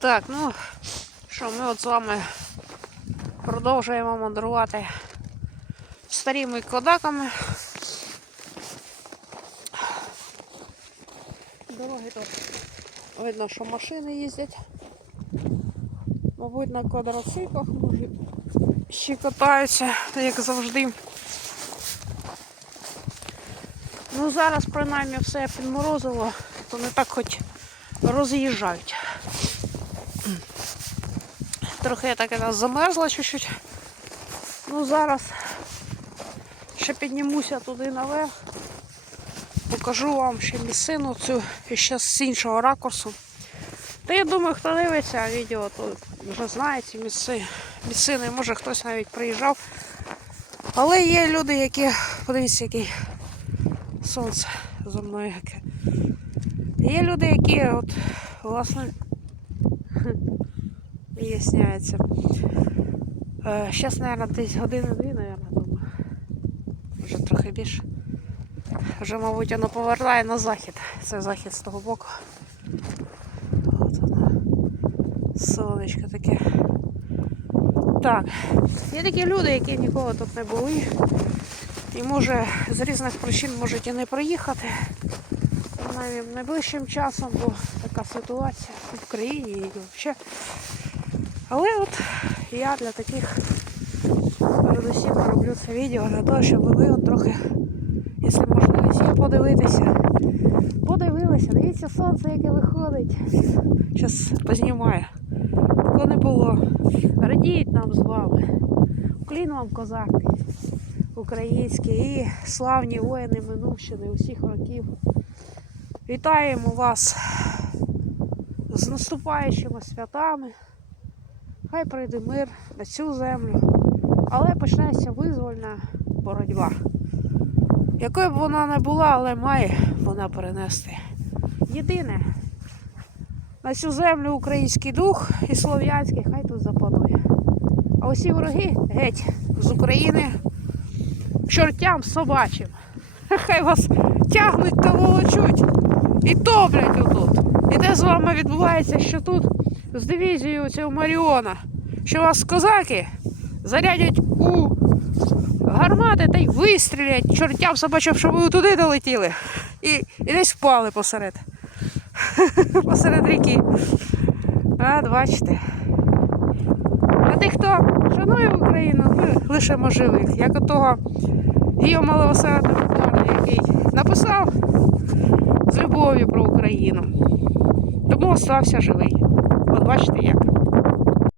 Так, ну що, ми от з вами продовжуємо мандрувати старими кодаками. Дороги тут видно, що машини їздять. Мабуть, на квадроциклах, може, ще катаються, як завжди. Ну, зараз принаймні все підморозило, то не так хоч роз'їжджають. Трохи я так якраз замерзла чуть-чуть. Ну зараз ще піднімуся туди наверх. Покажу вам ще місцину цю і ще з іншого ракурсу. Та я думаю, хто дивиться відео, то вже знає ці місци, місцини, може хтось навіть приїжджав. Але є люди, які, подивіться, який сонце за мною яке. Є люди, які от, власне, виясняється. Зараз, мабуть, десь години-дві, мабуть, думаю. Вже трохи більше. Вже, мабуть, воно повертає на захід. Це захід з того боку. От воно. Сонечко таке. Так. Є такі люди, які ніколи тут не були. І може з різних причин можуть і не приїхати. Принаймні найближчим часом, бо така ситуація в країні і взагалі. Але от я для таких передусім роблю це відео для того, щоб ви от трохи, якщо можливість, подивитися. Подивилися, дивіться сонце, яке виходить. Зараз познімаю. Такого не було. Радіють нам з вами. Уклін вам козаки українські і славні воїни Минувщини усіх років. Вітаємо вас з наступаючими святами. Хай прийде мир на цю землю, але почнеться визвольна боротьба. Якою б вона не була, але має вона перенести. Єдине, на цю землю український дух і слов'янський хай тут запанує. А усі вороги геть з України чортям собачим. Хай вас тягнуть та волочуть і топлять отут. І те з вами відбувається, що тут з дивізією цього Маріона, що вас козаки зарядять у гармати та й вистрілять чортям собачим, щоб ви туди долетіли. І, і десь впали посеред. посеред ріки. А, бачите. А тих, хто шанує Україну, ми лише можливих. Як от того Гіома Левосада, який написав з любов'ю про Україну. Тому остався живий. Бачите як.